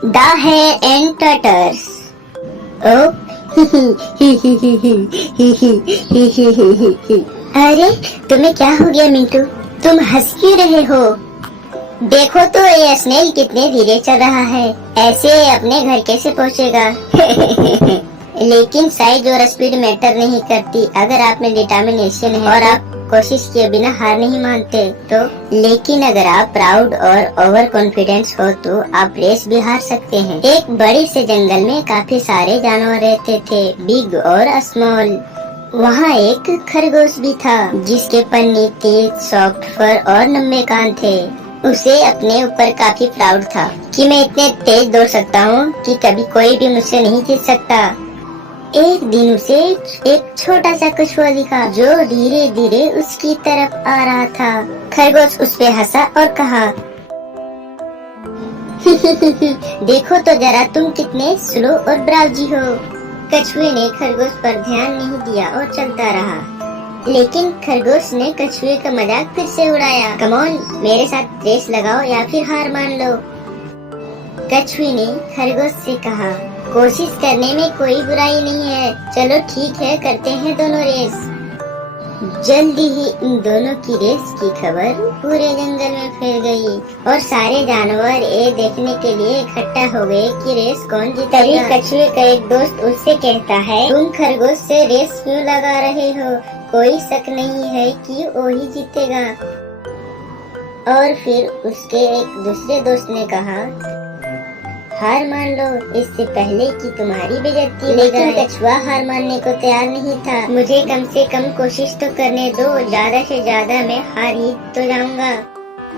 The Hare and Tortoise. Oh, अरे तुम्हें क्या हो गया मिंटू? तुम हंस क्यों रहे हो? देखो तो ये स्नेल कितने धीरे चल रहा है, ऐसे अपने घर कैसे पहुंचेगा? लेकिन साइज और स्पीड मैटर नहीं करती अगर आप में डिटर्मिनेशन है और आप कोशिश किए बिना हार नहीं मानते तो। लेकिन अगर आप प्राउड और ओवर कॉन्फिडेंस हो तो आप रेस भी हार सकते हैं। एक बड़े से जंगल में काफी सारे जानवर रहते थे, बिग और स्मॉल। वहाँ एक खरगोश भी था जिसके पन्नी, तेज, सॉफ्ट फर और लंबे कान थे। उसे अपने ऊपर काफी प्राउड था कि मैं इतने तेज दौड़ सकता हूँ कि कभी कोई भी मुझसे नहीं जीत सकता। एक दिन उसे एक छोटा सा कछुआ दिखा जो धीरे धीरे उसकी तरफ आ रहा था। खरगोश उस पे हंसा और कहा, देखो तो जरा तुम कितने स्लो और ब्राउजी हो। कछुए ने खरगोश पर ध्यान नहीं दिया और चलता रहा। लेकिन खरगोश ने कछुए का मजाक फिर से उड़ाया। कम ऑन, मेरे साथ रेस लगाओ या फिर हार मान लो। कछुए ने खरगोश से कहा, कोशिश करने में कोई बुराई नहीं है, चलो ठीक है करते हैं दोनों रेस। जल्दी ही इन दोनों की रेस की खबर पूरे जंगल में फैल गई और सारे जानवर ये देखने के लिए इकट्ठा हो गए कि रेस कौन जीतेगा। तभी कछुए का एक दोस्त उससे कहता है, तुम खरगोश से रेस क्यों लगा रहे हो? कोई शक नहीं है कि वो ही जीतेगा। और फिर उसके एक दूसरे दोस्त ने कहा, हार मान लो इससे पहले कि तुम्हारी बेइज्जती। लेकिन कछुआ हार मानने को तैयार नहीं था। मुझे कम से कम कोशिश तो करने दो, ज्यादा से ज्यादा मैं हार ही तो जाऊंगा।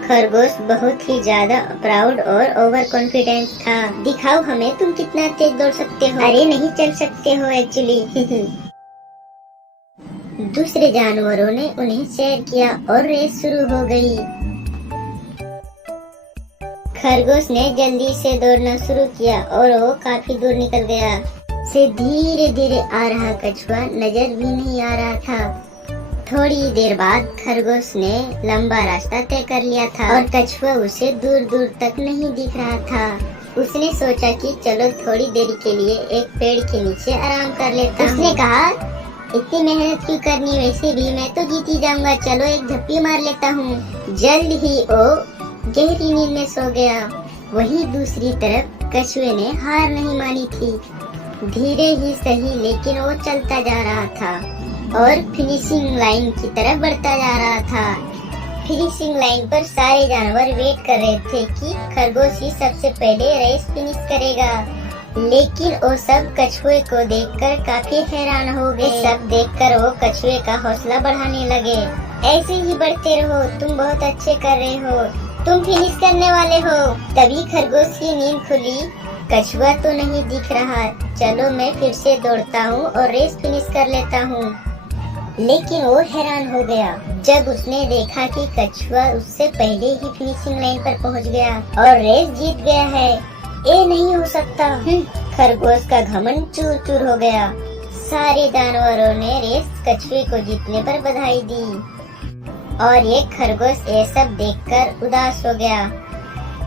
खरगोश बहुत ही ज्यादा प्राउड और ओवर कॉन्फिडेंस था। दिखाओ हमें तुम कितना तेज दौड़ सकते हो। अरे नहीं चल सकते हो एक्चुअली। दूसरे जानवरों ने उन्हें शेयर किया और रेस शुरू हो गई। खरगोश ने जल्दी से दौड़ना शुरू किया और वो काफी दूर निकल गया। से धीरे धीरे आ रहा कछुआ नजर भी नहीं आ रहा था। थोड़ी देर बाद खरगोश ने लंबा रास्ता तय कर लिया था और कछुआ उसे दूर दूर तक नहीं दिख रहा था। उसने सोचा कि चलो थोड़ी देर के लिए एक पेड़ के नीचे आराम कर लेता हूँ। उसने कहा, इतनी मेहनत क्यों करनी, वैसे भी मैं तो जीत ही जाऊंगा, चलो एक झप्पी मार लेता हूँ। जल्द ही वो गहरी नींद में सो गया। वहीं दूसरी तरफ कछुए ने हार नहीं मानी थी। धीरे ही सही लेकिन वो चलता जा रहा था और फिनिशिंग लाइन की तरफ बढ़ता जा रहा था। फिनिशिंग लाइन पर सारे जानवर वेट कर रहे थे कि खरगोश ही सबसे पहले रेस फिनिश करेगा। लेकिन वो सब कछुए को देखकर काफी हैरान हो गए। सब देखकर वो कछुए का हौसला बढ़ाने लगे। ऐसे ही बढ़ते रहो, तुम बहुत अच्छे कर रहे हो, तुम फिनिश करने वाले हो। तभी खरगोश की नींद खुली। कछुआ तो नहीं दिख रहा, चलो मैं फिर से दौड़ता हूँ और रेस फिनिश कर लेता हूँ। लेकिन वो हैरान हो गया जब उसने देखा कि कछुआ उससे पहले ही फिनिशिंग लाइन पर पहुँच गया और रेस जीत गया है। ये नहीं हो सकता। खरगोश का घमंड चूर चूर हो गया। सारे जानवरों ने रेस कछुए को जीतने पर बधाई दी और ये खरगोश ये सब देखकर उदास हो गया।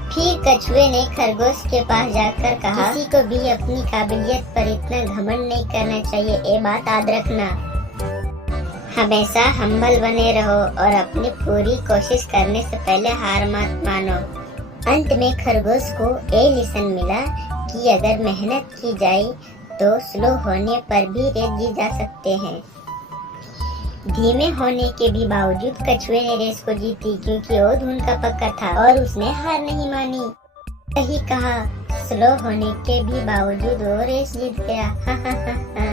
फिर कछुए ने खरगोश के पास जाकर कहा, किसी को भी अपनी काबिलियत पर इतना घमंड नहीं करना चाहिए, ये बात याद रखना। हमेशा हम्बल बने रहो और अपनी पूरी कोशिश करने से पहले हार मत मानो। अंत में खरगोश को ये लेसन मिला कि अगर मेहनत की जाए तो स्लो होने पर भी रेस जीत जा सकते हैं। धीमे होने के भी बावजूद कछुए ने रेस को जीती क्योंकि वो धुन का पक्का था और उसने हार नहीं मानी। सही कहा, स्लो होने के भी बावजूद वो रेस जीत गया।